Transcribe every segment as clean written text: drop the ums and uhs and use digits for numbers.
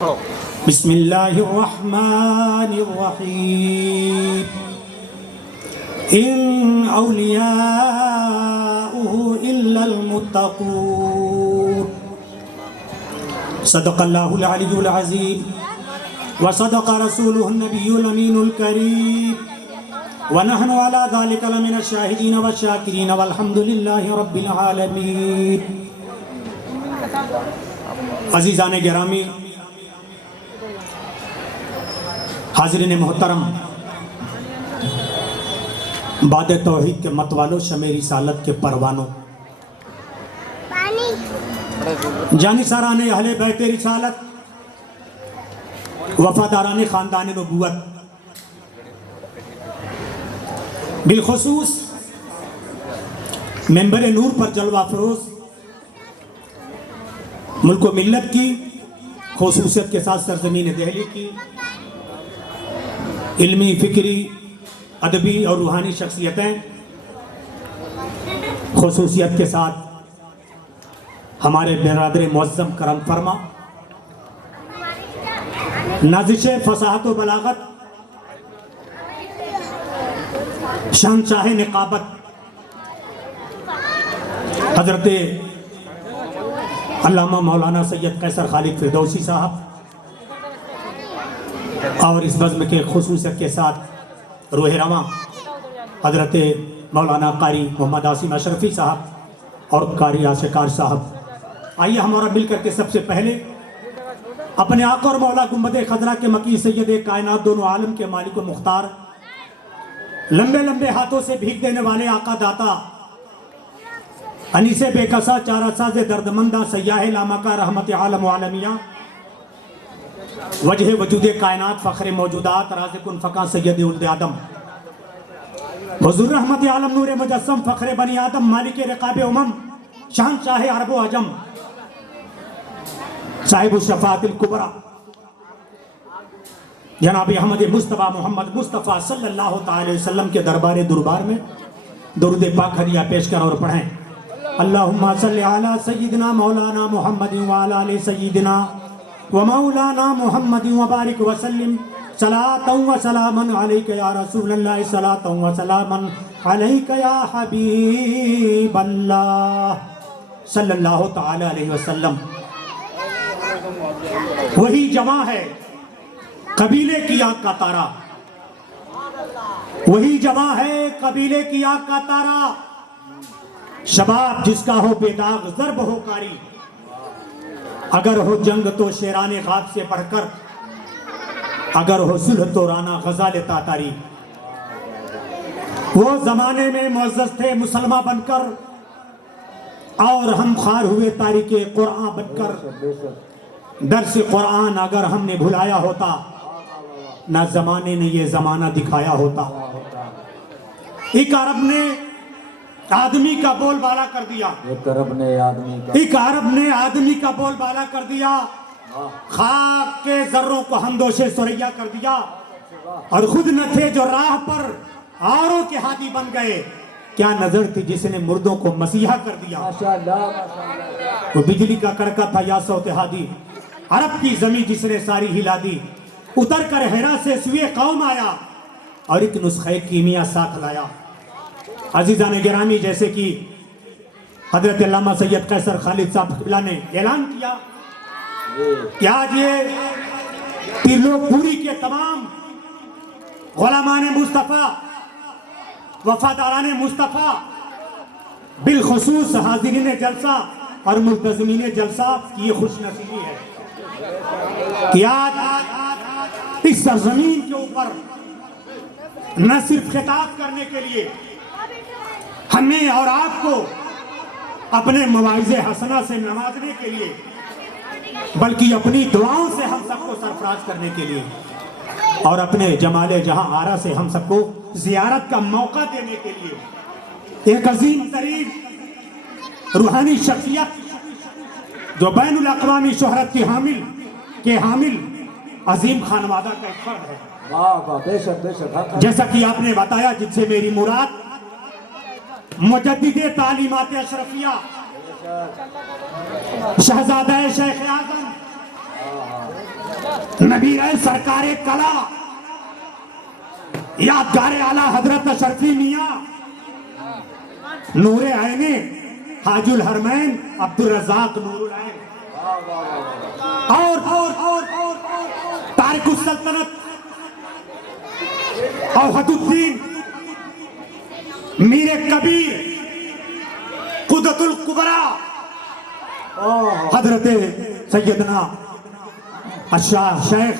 بسم اللہ الرحمن الرحیم ان اولیاؤہ الا المتقون صدق اللہ العلی العظیم وصدق رسولہ النبی الامین الکریم ونحن على ذلك لمن الشاہدین والشاکرین والحمد للہ رب العالمین۔ عزیزان گرامی، حاضرین محترم، باد توحید کے متوالوں، شمع رسالت کے پروانوں، جانثاران اہل بیت رسالت، وفاداران خاندان نبوت، بالخصوص ممبر نور پر جلوہ فروز ملک و ملت کی، خصوصیت کے ساتھ سرزمین دہلی کی علمی، فکری، ادبی اور روحانی شخصیتیں، خصوصیت کے ساتھ ہمارے برادر معظم کرم فرما، نازش فصاحت و بلاغت، شہنشاہ نقابت حضرت علامہ مولانا سید قیصر خالد فردوسی صاحب، اور اس بزم کے خصوصیت کے ساتھ روح رواں حضرت مولانا قاری محمد عاصم اشرفی صاحب اور قاری عاشقار صاحب، آئیے ہمارا مل کر کے سب سے پہلے اپنے آقا اور مولا گنبد خضرا کے مکی سید کائنات، دونوں عالم کے مالک و مختار، لمبے لمبے ہاتھوں سے بھیک دینے والے آقا داتا، انیس بے کسا، چارہ ساز دردمندہ، سیاہ لامکہ، رحمت عالم و عالمیہ، وجہ وجود کائنات، فخر موجودات، رازق فقہ سید ولد آدم، حضور رحمت عالم، نور مجسم، فخر بنی آدم، مالک رقاب امم، شہنشاہ عرب و عجم، صاحب الشفاعت الکبریٰ، جناب احمد مصطفیٰ محمد مصطفیٰ صلی اللہ تعالی وسلم کے دربار میں درود پاک ہدیہ پیش کر اور پڑھیں۔ اللہم صلی علی سیدنا مولانا محمد وعلی آل سیدنا ومولانا محمد وبارک وسلم، صلاة و سلاما علیک یا رسول اللہ، صلاة و سلاما علیک یا حبیب اللہ صلی اللہ تعالی علیہ وسلم۔ وہی جمع ہے قبیلے کی آگ کا تارا، وہی جمع ہے قبیلے کی آگ کا تارا، شباب جس کا ہو بے داغ ضرب ہو کاری، اگر ہو جنگ تو شیران غاب سے بڑھ کر، اگر ہو صلح تو رانا غزال تاتاری۔ وہ زمانے میں معزز تھے مسلمہ بن کر، اور ہم خار ہوئے تاریخ قرآن بن کر۔ درس قرآن اگر ہم نے بھلایا ہوتا، نہ زمانے نے یہ زمانہ دکھایا ہوتا۔ ایک عرب نے آدمی کا بول بالا کر دیا، ایک عرب نے آدمی کا بول بالا کر دیا، خاک کے ذروں کو ہمدوش سریا کر دیا، اور خود نہ تھے جو راہ پر آروں کے ہادی بن گئے۔ کیا نظر تھی جس نے مردوں کو مسیحا کر دیا، وہ بجلی کا کڑکا تھا یا صوت ہادی، عرب کی زمین جس نے ساری ہلا دی، اتر کر ہیرا سے سوئے قوم آیا، اور ایک نسخہ کیمیا ساتھ لایا۔ عزیزان گرامی، جیسے کہ حضرت علامہ سید قیصر خالد صاحب قبلہ نے اعلان کیا کہ آج یہ پیلو پوری کے تمام غلامان مصطفیٰ، وفاداران مصطفیٰ، بالخصوص حاضرین جلسہ اور ملتزمین جلسہ کی یہ خوش نصیبی ہے کہ آج اس سرزمین کے اوپر نہ صرف خطاب کرنے کے لیے ہمیں اور آپ کو اپنے مواعظ حسنہ سے نوازنے کے لیے، بلکہ اپنی دعاؤں سے ہم سب کو سرفراز کرنے کے لیے، اور اپنے جمال جہاں آرا سے ہم سب کو زیارت کا موقع دینے کے لیے، ایک عظیم ترین روحانی شخصیت جو بین الاقوامی شہرت کی حامل عظیم خانوادہ کا ایک فرد ہے۔ جیسا کہ آپ نے بتایا، جن سے میری مراد مجدد تعلیمات اشرفیہ شہزادہ شیخ اعظم نبی رہے سرکار کلا یادگار اعلیٰ حضرت اشرفی میاں نور عین حاج الحرمین عبد الرزاق نور العین اور تارک السلطنت اوحد الدین میر کبیر قدرت القبرا حضرت سیدنا شیخ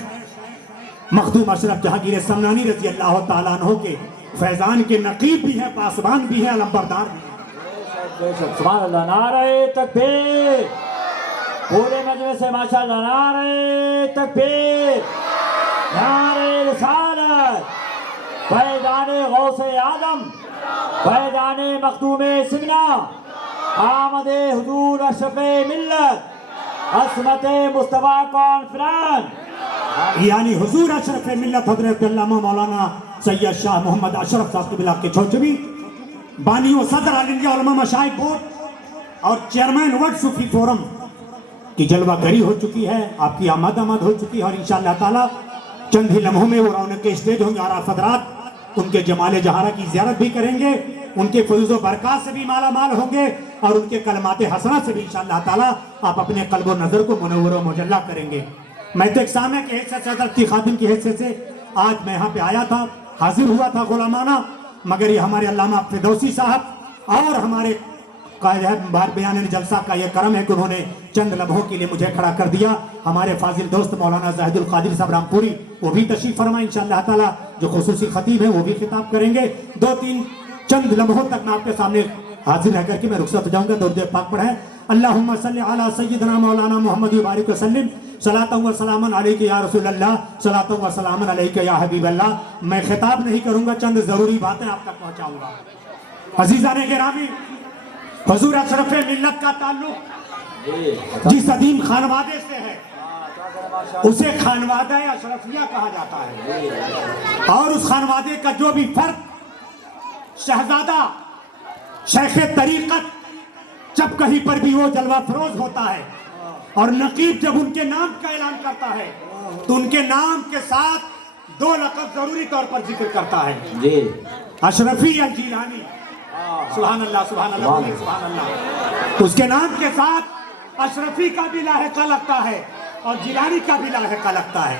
مخدوم اشرف جہانگیر سمنانی رضی اللہ تعالیٰ عنہ کے فیضان کے نقیب بھی ہیں، پاسبان بھی ہیں، علمبردار بھی ہیں۔ سبحان اللہ، نعرہ تکبیر، پورے مجلس سے ماشاءاللہ نعرہ تکبیر، نعرہ رسالت، فیضان غوث اعظم، فیضان مخدوم سمنا، آمد حضور اشرف ملت، عصمت مصطفیٰ کانفرنس، یعنی حضور اشرف ملت حضرت علامہ مولانا سید شاہ محمد اشرف صاحب قبلہ کے چھوچوی بانی و صدر آل انڈیا علماء مشائخ بورڈ اور چیئرمین ورلڈ صوفی فورم کی جلوہ گری ہو چکی ہے، آپ کی آمد ہو چکی ہے، اور انشاءاللہ تعالی چند ہی لمحوں میں وہ رونق اسٹیج ہوں گے اور آپ حضرات ان کے جمال جہارہ کی زیارت بھی کریں گے، ان کے فیض و برکات سے بھی مالا مال ہوں گے، اور ان کے کلمات حسنہ سے بھی انشاءاللہ تعالی آپ اپنے قلب و نظر کو منور و مجلہ کریں گے۔ میں تو ایک سامع کے حیثیت سے حضرت خادم کی حیثیت سے آج میں یہاں پہ آیا تھا، حاضر ہوا تھا غلامانہ، مگر یہ ہمارے علامہ فردوسی صاحب اور ہمارے قائد بار بیان جلسہ کا یہ کرم ہے کہ انہوں نے چند لمحوں کے لیے مجھے کھڑا کر دیا۔ ہمارے فاضل دوست مولانا زاہد القادری صاحب رامپوری وہ بھی تشریف فرمائیں انشاءاللہ تعالی، جو خصوصی خطیب ہیں وہ بھی خطاب کریں گے۔ دو تین چند لمحوں تک میں آپ کے سامنے حاضر رہ کر کے میں رخصت ہو جاؤں گا۔ درود پاک پڑھیں۔ اللہم صلی علی سیدنا مولانا محمد وبارک وسلم، صلاۃ و سلام علیک یا رسول اللہ، صلاۃ و سلام علیک یا حبیب اللہ۔ میں خطاب نہیں کروں گا، چند ضروری باتیں آپ تک پہنچاؤں گا۔ عزیزان گرامی، حضور اشرف ملت کا تعلق جس عظیم خانوادے سے ہے اسے خانوادہ اشرفیہ کہا جاتا ہے، اور اس خانوادے کا جو بھی فرد شہزادہ شیخ طریقت جب کہیں پر بھی وہ جلوہ فروز ہوتا ہے اور نقیب جب ان کے نام کا اعلان کرتا ہے تو ان کے نام کے ساتھ دو لقب ضروری طور پر ذکر کرتا ہے، اشرفی یا جیلانی۔ سبحان اللہ، سبحان اللہ، سبحان اللہ۔ اس کے نام کے ساتھ اشرفی کا بھی لاحقہ لگتا ہے اور جیلانی کا بھی لاحقہ لگتا ہے۔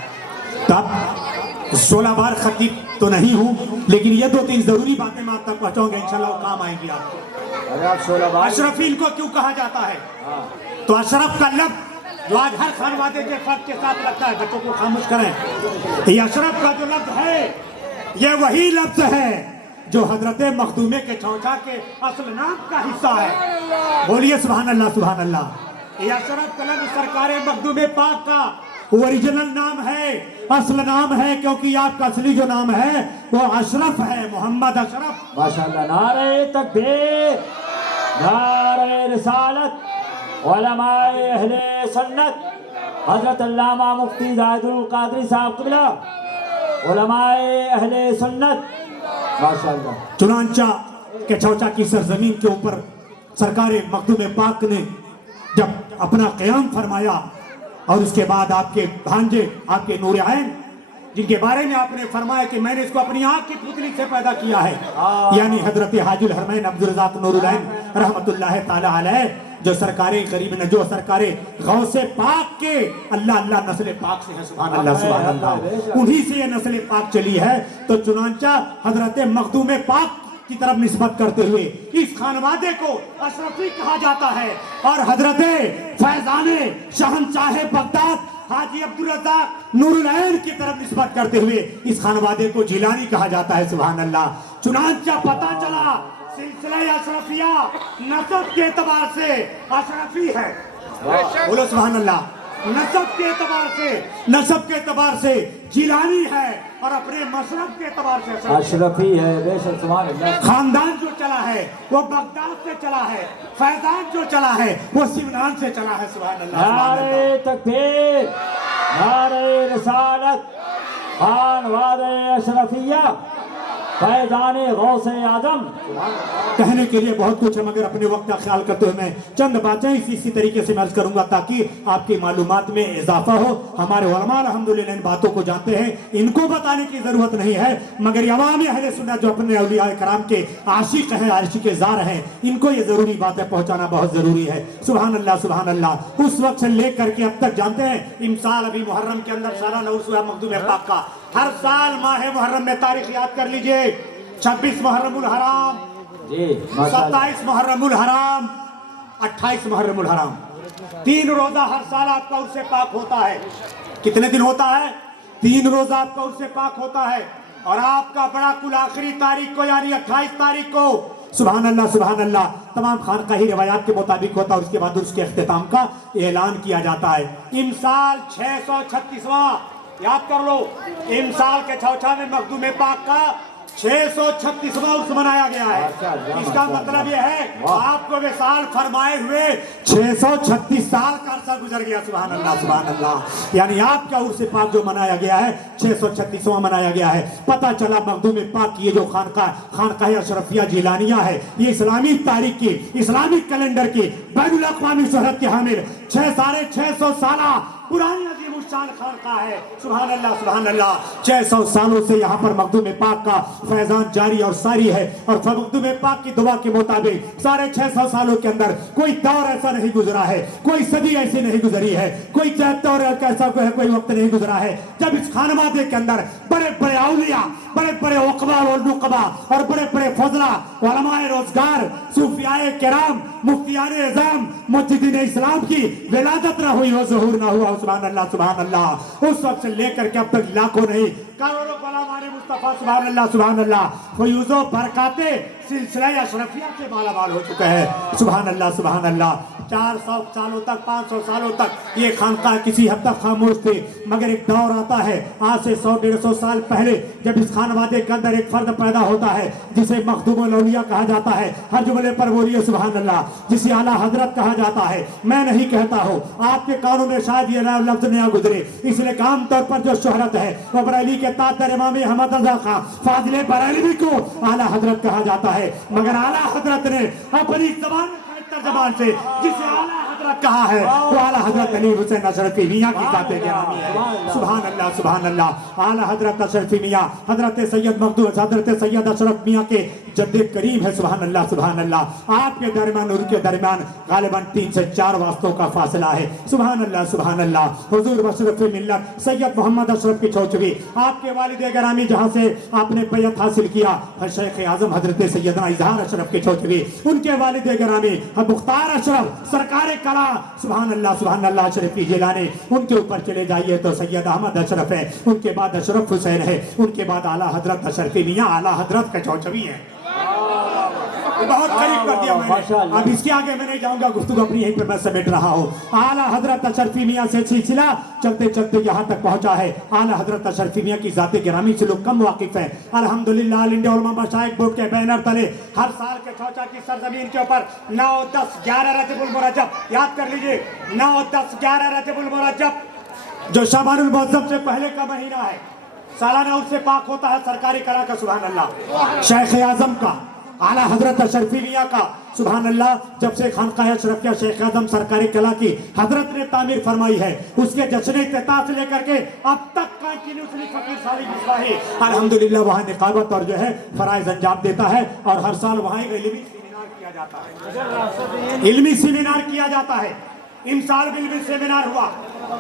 تب 16 بار خطیب تو نہیں ہوں، لیکن یہ دو تین ضروری باتیں میں آپ تک پہنچاؤں گا، انشاءاللہ وہ کام آئیں گی آپ کو۔ اشرفین کو کیوں کہا جاتا ہے؟ تو اشرف کا لفظ جو آج ہر خانوادے کے فرد کے ساتھ لگتا ہے، بچوں کو خاموش کریں، یہ اشرف کا جو لفظ ہے یہ وہی لفظ ہے جو حضرت مخدوم کے چوچا کے اصل نام کا حصہ ہے۔ بولیے سبحان اللہ، سبحان اللہ۔ یہ اشرف کا لفظ سرکار مخدوم پاک کا اوریجنل نام ہے، اصل نام ہے، کیونکہ آپ کا اصلی جو نام ہے وہ اشرف ہے، محمد اشرف۔ ماشاءاللہ، نعرہ تکبیر، نعرہ رسالت، علماء اہل سنت، حضرت علامہ مفتی زاہد القادری صاحب قبلہ، علماء اہل سنت، ماشاءاللہ۔ چنانچہ کے چوچا کی سرزمین کے اوپر سرکار مخدوم پاک نے جب اپنا قیام فرمایا، اور اس کے بعد آپ کے بھانجے، آپ کے نور عین، جن کے بارے میں آپ نے فرمایا کہ میں نے اس کو اپنی آنکھ کی پتلی سے پیدا کیا ہے، یعنی حضرت حاج الحرمین عبد الرزاق نور العین رحمت اللہ تعالی علیہ، جو سرکار قریب نے جو سرکار غوث پاک کے اللہ اللہ نسل پاک سے ہے، سبحان اللہ، سبحان اللہ، انہی سے یہ نسل پاک چلی ہے۔ تو چنانچہ حضرت مخدوم پاک کی طرف نسبت کرتے ہوئے اس خانوادے کو اشرفی کہا جاتا ہے، اور حضرت فیضان شہنشاہ بغداد حاجی عبد الرزاق نور العین کی طرف نسبت کرتے ہوئے اس خانوادے کو جیلانی کہا جاتا ہے، سبحان اللہ۔ چنانچہ پتہ چلا سلسلہ اشرفیہ نسب کے اعتبار سے اشرفی ہے، بولو سبحان اللہ، نسب کے اعتبار سے جیلانی ہے، اور اپنے مشرب کے اعتبار سے اشرفی ہے، بے شک، سبحان اللہ۔ خاندان جو چلا ہے وہ بغداد سے چلا ہے، فیضان جو چلا ہے وہ سمنان سے چلا ہے، سبحان اللہ۔ نعرہ تکبیر، نعرہ رسالت، خانوادہ اشرفیہ، فیضان غوث اعظم. کہنے کے لیے بہت کچھ ہے مگر اپنے وقت کا خیال کرتے ہوئے میں چند باتیں اسی طریقے سے عرض کروں گا تاکہ آپ کی معلومات میں اضافہ ہو. ہمارے علماء الحمدللہ ان باتوں کو جانتے ہیں, ان کو بتانے کی ضرورت نہیں ہے, مگر عوام اہل سنت جو اپنے اولیاء کرام کے عاشق ہیں, عاشق زار ہیں, ان کو یہ ضروری باتیں پہنچانا بہت ضروری ہے. سبحان اللہ سبحان اللہ. اس وقت سے لے کر کے اب تک جانتے ہیں امسال ابھی محرم کے اندر سالانہ عرس ہوا مخدوم پاک کا. ہر سال ماہ محرم میں تاریخ یاد کر لیجئے, 26 محرم الحرام, جی ماشاء اللہ. 27 محرم الحرام, 28 محرم الحرام. 3 روزہ ہر سال آپ کا عرس پاک ہوتا ہے. کتنے دن ہوتا ہے؟ 3 روزہ آپ کا عرس پاک ہوتا ہے. اور آپ کا بڑا کل آخری تاریخ کو یعنی 28 تاریخ کو سبحان اللہ سبحان اللہ تمام خانقاہی روایات کے مطابق ہوتا ہے. اس کے بعد اس کے اختتام کا اعلان کیا جاتا ہے. امسال 636واں یاد کر لو, امسال کے 56ویں مخدوم پاک کا 636واں عرس منایا گیا ہے. اس کا مطلب یہ ہے آپ کو وصال فرمائے ہوئے 636 سال کا عرصہ گزر گیا. سبحان اللہ سبحان اللہ. یعنی آپ کا عرس پاک جو منایا گیا ہے 636واں منایا گیا ہے. پتہ چلا مخدوم پاک کی یہ جو خانقاہ اشرفیہ جیلانیہ ہے یہ اسلامی تاریخ کی, اسلامی کیلنڈر کی بین الاقوامی شہرت کے حامل 650 سالہ پرانی عظیم الشان خانقاہ ہے. سبحان اللہ سبحان اللہ. 600 سالوں سے یہاں پر مخدوم پاک کا فیضان جاری اور ساری ہے. اور مخدوم پاک کی دعا کے مطابق سارے 600 سالوں کے اندر کوئی دور ایسا نہیں گزرا ہے, کوئی صدی ایسی نہیں گزری ہے, کوئی دور ایسا کوئی وقت نہیں گزرا ہے جب اس خانوادے کے اندر بڑے بڑے اولیاء, بڑے بڑے عقبا اور نقبا اور بڑے بڑے فضلہ, علماء روزگار, صوفیاء کرام, مفتیان اعظام, مجددین اسلام کی ولادت نہ ہوئی ہو, ظہور نہ ہوا. سبحان اللہ سبحان اللہ. اس وقت سے لے کر کے اب تک لاکھوں نہیں کروڑوں غلامان مصطفیٰ سبحان اللہ سبحان اللہ فیوز و برکات سلسلہ اشرفیہ سے مالا مال ہو چکا ہے. سبحان اللہ سبحان اللہ. 400 سالوں تک 500 سالوں تک یہ خانقاہ کسی حد تک خاموش تھی, مگر ایک دور آتا ہے آج سے 100-150 سال پہلے جب اس خانوادے کے اندر ایک فرد پیدا ہوتا ہے جسے مخدوم الاولیاء کہا جاتا ہے. ہر جملے پر بولیے سبحان اللہ. جسے اعلیٰ حضرت کہا جاتا ہے. میں نہیں کہتا ہوں, آپ کے کانوں میں شاید یہ لفظ نیا گزرے, اس لیے کہ عام طور پر جو شہرت ہے وہ بریلی کے تاجدار امام احمد رضا خان فاضل بریلوی کو اعلیٰ حضرت کہا جاتا ہے, مگر اعلیٰ حضرت نے اپنی زبان سے جسے اعلیٰ حضرت کہا ہے وہ اعلیٰ حضرت علی حسین اشرفی میاں کی ذات گرامی ہے. سبحان اللہ سبحان اللہ. اعلیٰ حضرت اشرفی میاں حضرت سید مخدوم حضرت سید اشرف میاں کے جد کریم ہے. سبحان اللہ سبحان اللہ. آپ کے درمیان ان کے درمیان غالباً 3 سے 4 واسطوں کا فاصلہ ہے. سبحان اللہ سبحان اللہ. حضور اشرف ملت سید محمد اشرف کی چوچوی آپ کے والد گرامی جہاں سے آپ نے بیعت حاصل کیا شیخ اعظم حضرت سیدنا اظہار اشرف کی چوچوی, ان کے والد گرامی مختار اشرف سرکار کلا سبحان اللہ اشرفی جیلانی, ان کے اوپر چلے جائیے تو سید احمد اشرف ہے, ان کے بعد اشرف حسین ہے, ان کے بعد اعلیٰ حضرت اشرفی میاں اعلیٰ حضرت کا چوچوی ہے. بہت قریب کر دیا میں نے, اب اس کے آگے میں نہیں جاؤں گا, گفتگو اپنی یہیں پہ میں سمیٹ رہا ہوں. اعلیٰ حضرت اشرفی میاں سے سلسلہ چلتے چلتے یہاں تک پہنچا ہے. اعلیٰ حضرت اشرفی میاں کی ذات گرامی سے لوگ کم واقف ہیں. الحمدللہ آل انڈیا علماء مشائخ بورڈ کے بینر تلے ہر سال کے چوچا کی سرزمین کے اوپر 9, 10, 11 رجب المرجب یاد کر لیجئے, 9, 10, 11 رجب المرجب جو شعبان المعظم سے پہلے کا مہینہ ہے, سالانہ اس سے پاک ہوتا ہے سرکاری کلا کا. سبحان اللہ. شیخ اعظم کا اعلیٰ حضرت اشرفی میاں کا سبحان اللہ جب سے خانقاہ اشرفیہ شیخ اعظم سرکاری کلا کی حضرت نے تعمیر فرمائی ہے, اس کے جشن افتتاح سے لے کر کے اب تک کنٹینیوسلی فقیر صالح مصباحی الحمدللہ وہاں نقابت اور جو ہے فرائض انجام دیتا ہے. اور ہر سال وہاں علمی سیمینار کیا جاتا ہے, علمی سیمینار کیا جاتا ہے. ان سال بھی علمی سیمینار ہوا,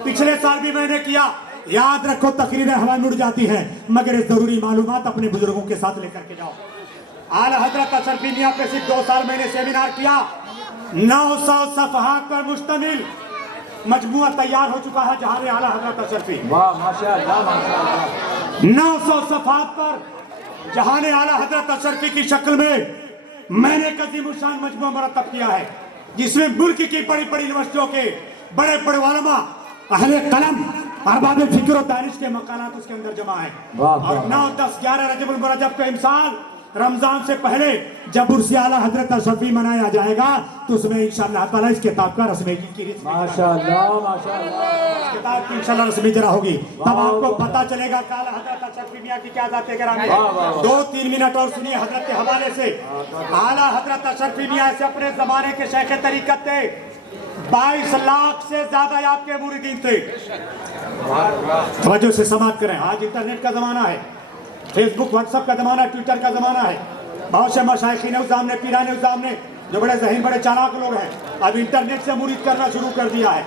پچھلے سال بھی میں نے کیا. یاد رکھو تقریریں ہوا مڑ جاتی ہیں مگر اس ضروری معلومات اپنے بزرگوں کے ساتھ لے کر کے جاؤ. اعلیٰ حضرت اشرفی میاں پہ صرف 2 سال میں نے سیمینار کیا. 900 صفحات پر مشتمل مجموعہ تیار ہو چکا ہے جہاں اعلیٰ حضرت اشرفی. واہ ماشاءاللہ ماشاءاللہ. 900 صفحات پر جہاں اعلیٰ حضرت اشرفی کی شکل میں نے ایک عظیم الشان مجموعہ مرتب کیا ہے جس میں ملک کی بڑی بڑی یونیورسٹیوں کے بڑے بڑے علماء اہل قلم ارباب فکر و دانش کے مقالات اس کے اندر جمع ہیں. اور 9, 10, 11 رجب المرجب کا امسال رمضان سے پہلے جب عرس اعلیٰ حضرت اشرفی منایا جائے گا تو اس میں انشاءاللہ تعالیٰ اس کتاب کا رسم کی ماشاءاللہ ماشاءاللہ کتاب کی انشاءاللہ رسم اجرا ہوگی. تب آپ کو پتا چلے گا کہ اعلیٰ حضرت اشرفی میاں کی کیا ذات گرامی ہے. 2-3 منٹ اور سنیے حضرت کے حوالے سے. اعلیٰ حضرت اشرفی میاں سے اپنے زمانے کے شیخ طریقت تھے. 22 لاکھ سے زیادہ آپ کے مریدین تھے. توجہ سے سماعت کریں. آج انٹرنیٹ کا زمانہ ہے, فیس بک واٹس ایپ کا زمانہ, ٹویٹر کا زمانہ ہے. بہت سے مشائخین نظام نے, پیران نظام نے, جو بڑے ذہین بڑے چالاک لوگ ہیں, اب انٹرنیٹ سے مرید کرنا شروع کر دیا ہے.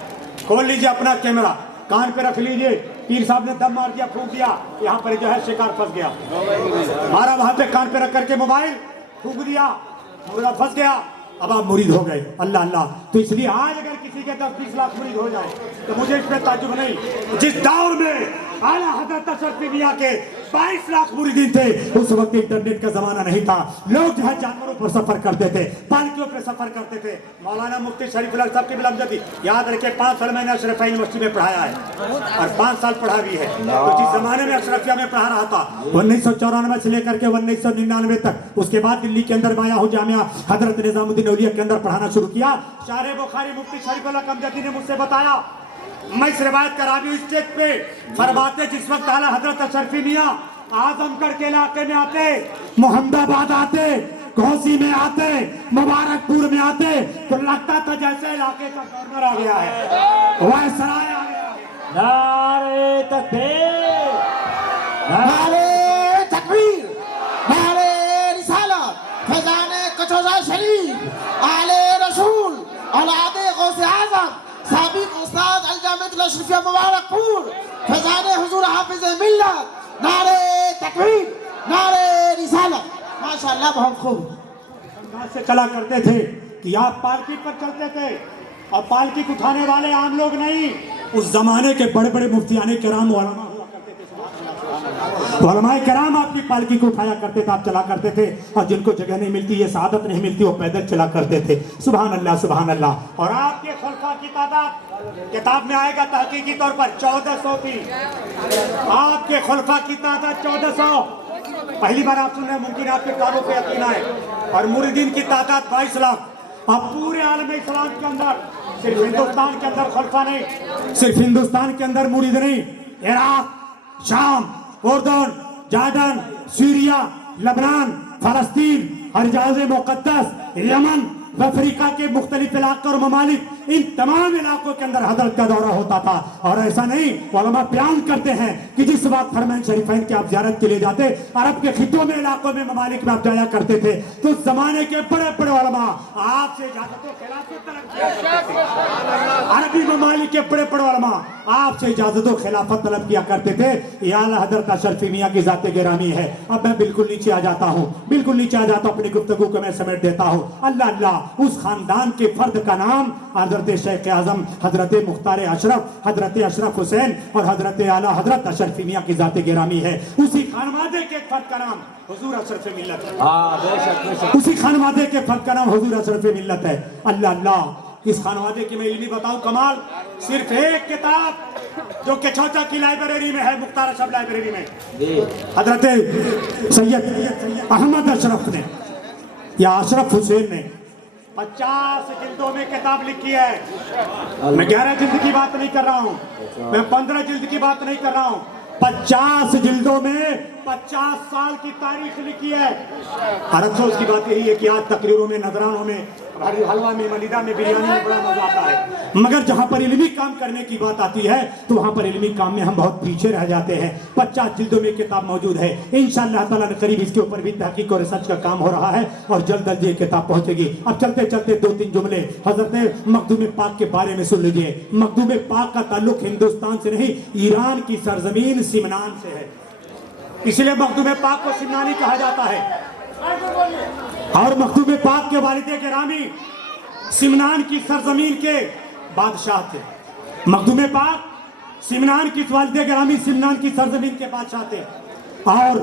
کھول لیجئے اپنا کیمرہ, کان پہ رکھ لیجئے. پیر صاحب نے دم مار دیا, پھونک دیا, یہاں پر جو ہے شکار پھنس گیا. ہمارا وہاں پہ کان پہ رکھ کر کے موبائل پھونک دیا, مردہ پھنس گیا. اب آپ مرید ہو گئے. اللہ اللہ. تو اس لیے آج اگر کسی کے 10-20 لاکھ مرید ہو جائے تو مجھے اس میں تعجب نہیں. جس دور میں اعلیٰ حضرت اشرفی میاں کے 22 لاکھ مریدین تھے, اس وقت انٹرنیٹ کا زمانہ نہیں تھا. لوگ جو ہے جانوروں پر سفر کرتے تھے, پالکیوں پہ سفر کرتے تھے. مولانا مفتی شریف الحق صاحب کی بلامجدی یاد رکھے, 5 سال میں نے اشرفیہ یونیورسٹی میں پڑھایا ہے اور 5 سال پڑھا بھی ہے. تو جس زمانے میں اشرفیہ میں پڑھا رہا تھا 1994 سے لے کر کے 1999 تک, اس کے بعد دلی کے اندر بایا ہوں جامعہ حضرت نظام الدین اولیاء کے اندر پڑھانا شروع کیا. شارح بخاری مفتی شریف الحق امجدی نے مجھ سے بتایا, میں اس روایت کا راوی اسٹیج پہ فرماتے, جس وقت اعلیٰ حضرت اشرفی میاں اعظم گڑھ کے علاقے میں آتے, محمد آباد آتے, گھوسی میں آتے, مبارک پور میں آتے, تو لگتا تھا جیسے علاقے کا گورنر آ گیا ہے, وائسرائے آ گیا ہے. نعرہ تکبیر, نعرہ تکبیر, نعرہ رسالت, فیضان کچوزہ شریف, آل رسول, اولاد غوث اعظم, سابق استاد الجامعۃ الاشرفیہ مبارک پور, فیضان حضور حافظ ملت. نعرہ تکبیر, نعرہ رسالت. ماشاءاللہ بہت خوب. انداز سے چلا کرتے تھے کہ آپ پالکی پر چلتے تھے, اور پالکی کو اٹھانے والے عام لوگ نہیں, اس زمانے کے بڑے بڑے مفتیان کرام علماء ہوا کرتے تھے. علماء کرام آپ کی پالکی کو اٹھایا کرتے تھے, آپ چلا کرتے تھے, اور جن کو جگہ نہیں ملتی, یہ سعادت نہیں ملتی, وہ پیدل چلا کرتے تھے. سبحان اللہ سبحان اللہ. اور آپ کے خلفاء کی تعداد کتاب میں آئے گا تحقیقی طور پر 1400 تھی. آپ کے خلفاء کی تعداد 1400. پہلی بار آپ سن رہے ہیں, ممکن آپ کے کانوں پہ یقین آئے. اور مریدین کی تعداد 22 لاکھ. اب پورے عالم اسلام کے اندر, صرف ہندوستان کے اندر خلفاء نہیں, صرف ہندوستان کے اندر مرید نہیں, عراق, شام, اردن, جارڈن, سیریا, لبنان, فلسطین, حجاز مقدس, یمن, افریقہ کے مختلف علاقوں اور ممالک, ان تمام علاقوں کے اندر حضرت کا دورہ ہوتا تھا. اور ایسا نہیں, علماء بیان کرتے ہیں کہ جس وقت حرمین شریفین کی آپ زیارت کے لیے جاتے, عرب کے خطوں میں, علاقوں میں, ممالک میں آپ جایا کرتے تھے, تو اس زمانے کے بڑے بڑے علماء آپ سے اجازت و خلافت طلب کیا کرتے تھے. عربی ممالک کے بڑے بڑے علماء آپ سے اجازت و خلافت طلب کیا کرتے تھے. یہ اعلیٰ حضرت اشرفی میاں کی ذات گرامی ہے. اب میں بالکل نیچے آ جاتا ہوں, بالکل نیچے آ جاتا ہوں, اپنی گفتگو کو میں سمیٹ دیتا ہوں. اللہ اللہ. اس خاندان کے فرد کا نام حضرت شیخ اعظم حضرت مختار اشرف, حضرت اشرف حسین اور حضرت اعلیٰ حضرت اشرفی میاں کی ذات گرامی ہے. اسی خانوادے کے فرد کا نام حضور اشرف ملت ہے. بے شک بے شک. اسی خانوادے کے فرد کا نام حضور اشرف ملت ہے. اللہ اللہ. اس خانوادے کی میں علمی بتاؤں کمال, صرف ایک کتاب جو کچھوچا کی لائبریری میں ہے, مختار اشرف لائبریری میں, حضرت سید احمد اشرف نے یا اشرف حسین نے 50 جلدوں میں کتاب لکھی ہے. میں 11 جلد کی بات نہیں کر رہا ہوں, میں 15 جلد کی بات نہیں کر رہا ہوں, 50 جلدوں میں 50 سال کی تاریخ لکھی ہے. اور افسوس کی بات یہی ہے کہ آج تقریروں میں, نذرانوں میں, حلوہ میں, ملیدہ میں, بریانی میں بڑا مزہ آتا ہے, مگر جہاں پر علمی کام کرنے کی بات آتی ہے تو وہاں پر علمی کام میں ہم بہت پیچھے رہ جاتے ہیں. 50 جلدوں میں کتاب موجود ہے. انشاءاللہ تعالیٰ نے قریب اس کے اوپر بھی تحقیق اور ریسرچ کا کام ہو رہا ہے, اور جلد جلد یہ کتاب پہنچے گی. اب چلتے چلتے 2-3 جملے حضرت مخدوم پاک کے بارے میں سن لیجئے. مخدوم پاک کا تعلق ہندوستان سے نہیں, ایران کی سرزمین سمنان سے ہے, اس لیے مخدوم پاک کو سمنانی کہا جاتا ہے. اور مخدوم پاک کے والد گرامی سمنان کی سرزمین کے بادشاہ تھے. مخدوم پاک سمنان کی والد گرامی سمنان کی سرزمین کے بادشاہ تھے, اور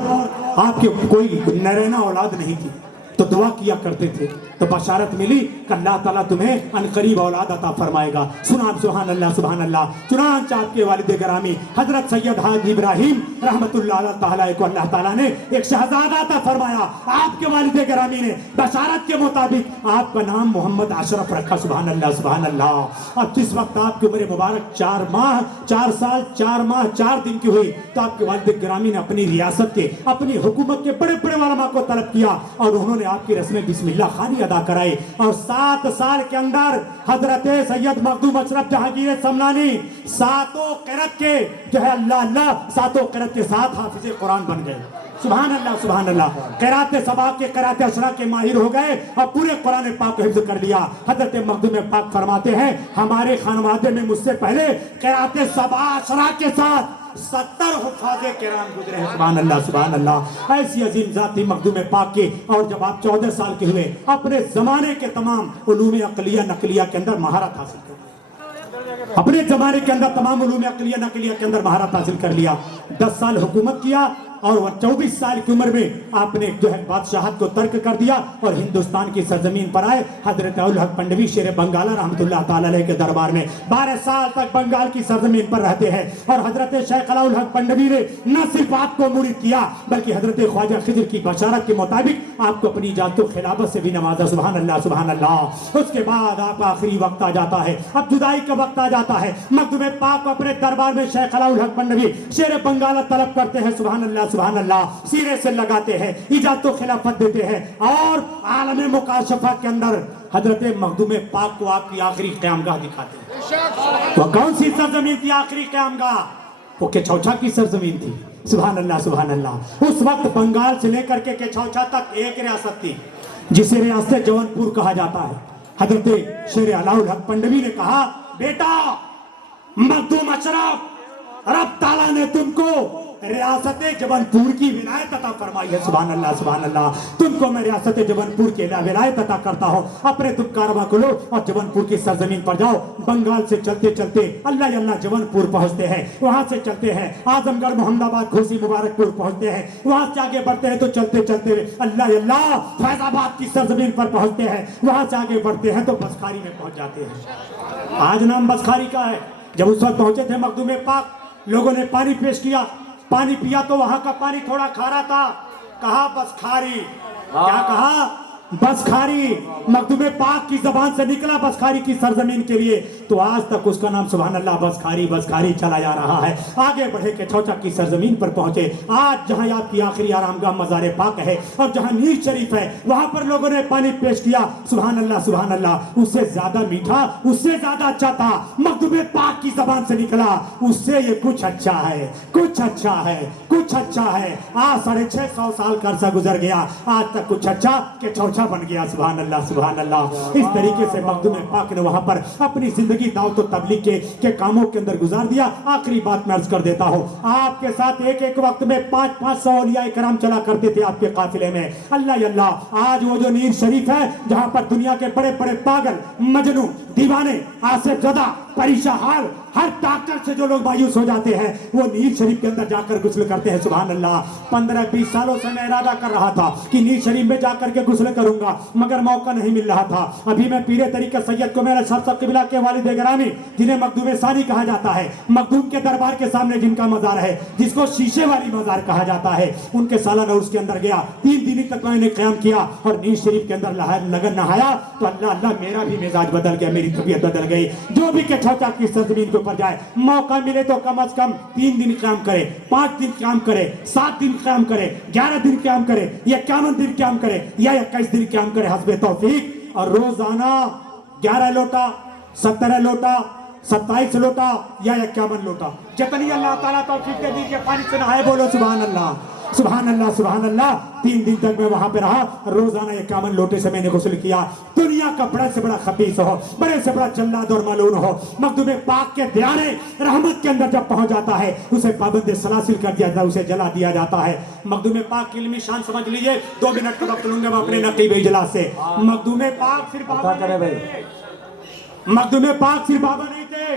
آپ کے کوئی نرینا اولاد نہیں تھی. تو دعا کیا کرتے تھے تو بشارت ملی کہ اللہ تعالیٰ تمہیں انقریب اولاد عطا فرمائے گا. سنا سبحان اللہ سبحان اللہ. چنانچہ آپ کے والد گرامی حضرت سید حاجی ابراہیم رحمت اللہ تعالیٰ کو اللہ تعالیٰ نے ایک شہزادہ عطا فرمایا. آپ کے والد گرامی نے بشارت کے مطابق آپ کا نام محمد اشرف رکھا. سبحان اللہ سبحان اللہ. اب جس وقت آپ کی عمر مبارک 4 سال 4 ماہ 4 دن کی ہوئی تو آپ کے والد گرامی نے اپنی ریاست کے اپنی حکومت کے بڑے بڑے علماء کو طلب کیا اور انہوں نے آپ کی رسم بسم اللہ خوانی ادا کرائی. اور 7 سال کے اندر حضرت سید مخدوم اشرف جہانگیر سمنانی 7 قرات کے جو ہے اللہ 7 قرات کے 7 حافظ قرآن بن گئے. سبحان اللہ سبحان اللہ. قرات سبا کے قرات اشرا کے ماہر ہو گئے اور پورے قرآن پاک کو حفظ کر لیا. حضرت مخدوم پاک فرماتے ہیں ہمارے خانوادے میں مجھ سے پہلے قرات سبا اشرا کے ساتھ 70 حفاظ کرام گزرے ہیں. سبحان اللہ سبحان اللہ. ایسی عظیم ذات تھی مخدوم پاک کی. اور جب آپ 14 سال کے ہوئے اپنے زمانے کے تمام علوم عقلیہ نقلیہ کے اندر مہارت حاصل کر لی. اپنے زمانے کے اندر تمام علوم عقلیہ نقلیہ کے اندر مہارت حاصل کر لیا. 10 سال حکومت کیا اور 24 سال کی عمر میں آپ نے جو ہے بادشاہت کو ترک کر دیا اور ہندوستان کی سرزمین پر آئے. حضرت الحق پنڈوی شیر بنگالہ رحمت اللہ تعالیٰ علیہ کے دربار میں 12 سال تک بنگال کی سرزمین پر رہتے ہیں. اور حضرت شیخ الحق پنڈوی نے نہ صرف آپ کو مرید کیا بلکہ حضرت خواجہ خضر کی بشارت کے مطابق آپ کو اپنی اجازت و خلافت سے بھی نوازا. سبحان اللہ سبحان اللہ. اس کے بعد آپ آخری وقت آ جاتا ہے, اب جدائی کا وقت آ جاتا ہے. مخدوم پاک کو اپنے دربار میں شیخ الحق پنڈوی شیر بنگالہ طلب کرتے ہیں. سبحان اللہ سبحان اللہ. سینے سے لگاتے ہیں, اجازت و خلافت دیتے ہیں اور عالم مکاشفہ کے اندر حضرت مخدوم پاک کو آپ کی آخری قیامگاہ دکھاتے ہیں. وہ کون سی سرزمین تھی آخری قیامگاہ؟ وہ کچھوچا کی سرزمین تھی. سبحان اللہ سبحان اللہ. اس وقت بنگال سے لے کر کے کچھوچا تک ایک ریاست تھی جسے ریاست جون پور کہا جاتا ہے. حضرت شیر الحق پنڈوی نے کہا بیٹا مخدوم اشرف رب تعالیٰ نے تم کو ریاست جون پور کی ولایت عطا فرمائی ہے. سبحان اللہ سبحان اللہ. تم کو میں ریاست جون پور کی ولایت عطا کرتا ہوں. اپنے تم کارواں کو لو اور جون پور کی سرزمین پر جاؤ. بنگال سے چلتے چلتے اللہ جون پور پہنچتے ہیں. وہاں سے چلتے ہیں اعظم گڑھ محمد آباد گھوسی مبارک پور پہنچتے ہیں. وہاں سے آگے بڑھتے ہیں تو چلتے چلتے اللہ فیض آباد کی سرزمین پر پہنچتے ہیں. وہاں سے آگے بڑھتے ہیں تو بسکھاری میں پہنچ جاتے ہیں. آج نام بسکھاری کا ہے. جب اس وقت پہنچے تھے مخدوم پاک, لوگوں نے پانی پیش کیا, پانی پیا تو وہاں کا پانی تھوڑا کھارا تھا. کہا بسکھاری. کیا کہا؟ بسکھاری. مخدوم پاک کی زبان سے نکلا بسکھاری کی سرزمین کے لیے تو آج تک اس کا نام سبحان اللہ بسکھاری بسکھاری چلا جا رہا ہے. آگے بڑھے کے کچھوچا کی سرزمین پر پہنچے. آج جہاں آپ کی آخری آرامگاہ مزار پاک ہے اور جہاں نیز شریف ہے وہاں پر لوگوں نے پانی پیش کیا. سبحان اللہ سبحان اللہ. اس سے زیادہ میٹھا, اس سے زیادہ اچھا تھا. مخدوم پاک کی زبان سے نکلا اس سے یہ کچھ اچھا ہے, کچھ اچھا ہے, کچھ اچھا ہے. آج 650 سال کا عرصہ گزر گیا, آج تک کچھ اچھا کچھوچا بن گیا. سبحان اللہ سبحان اللہ. اس طریقے سے مخدوم پاک نے وہاں پر اپنی زندگی دعوت و تبلیغ کے کاموں کے اندر گزار دیا. آخری بات میں عرض کر دیتا ہوں, آپ کے ساتھ ایک وقت میں 500 اولیاء کرام چلا کرتے تھے آپ کے قافلے میں. اللہ آج وہ جو نیر شریف ہے جہاں پر دنیا کے بڑے بڑے پاگل, مجنوں, دیوانے, آصف زدہ, پریشان حال, ہر ڈاکٹر سے جو لوگ مایوس ہو جاتے ہیں وہ نیر شریف کے اندر جا کر غسل کرتے ہیں. سبحان اللہ. 15-20 سالوں سے میں ارادہ کر رہا تھا کہ نیر شریف میں جا کر کے غسل کروں گا مگر موقع نہیں مل رہا تھا. ابھی میں پیر طریقہ سید کو میرا شرف قبلہ کے والد گرامی جنہیں مخدوم ثانی کہا جاتا ہے, مخدوم کے دربار کے سامنے جن کا مزار ہے جس کو شیشے والی مزار کہا جاتا ہے, ان کے سالانہ عرس کے اندر گیا. 3 دن تک میں نے قیام کیا اور نیر شریف کے اندر لگن نہایا تو اللہ میرا بھی مزاج بدل گیا, میری طبیعت بدل گئی. جو بھی کچھوچا کی سرزمین کے اوپر جائے موقع ملے تو کم از کم 3 دن قیام کرے, 5 دن قیام کرے, 7 دن قیام کرے, 11 دن قیام کرے, یا 51 دن قیام کرے, یا 21 دن قیام کرے حسب توفیق. اور روزانہ 11 لوٹا, 17 لوٹا, 27 لوٹا یا 51 لوٹا, جتنی اللہ تعالیٰ توفیق دے دیجیے پانی سے نہائے. بولو سبحان اللہ سبحان اللہ سبحان اللہ. 3 دن تک میں وہاں پہ رہا. روزانہ 51 لوٹے سے میں نے غسل کیا. دنیا کا بڑے سے بڑا خبیث ہو, بڑے سے بڑا جلاد اور ملعون ہو, مخدوم پاک کے دیانے رحمت کے اندر جب پہنچ جاتا ہے اسے پابند سلاسل کر دیا جاتا ہے, اسے جلا دیا جاتا ہے. مخدوم پاک کی علمی شان سمجھ لیجئے. 2 منٹ کا وقت لوں گا اپنے نقیب اجلاس سے. مخدوم پاک صرف بابا نہیں تھے, مخدوم پاک صرف بابا نہیں تھے,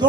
2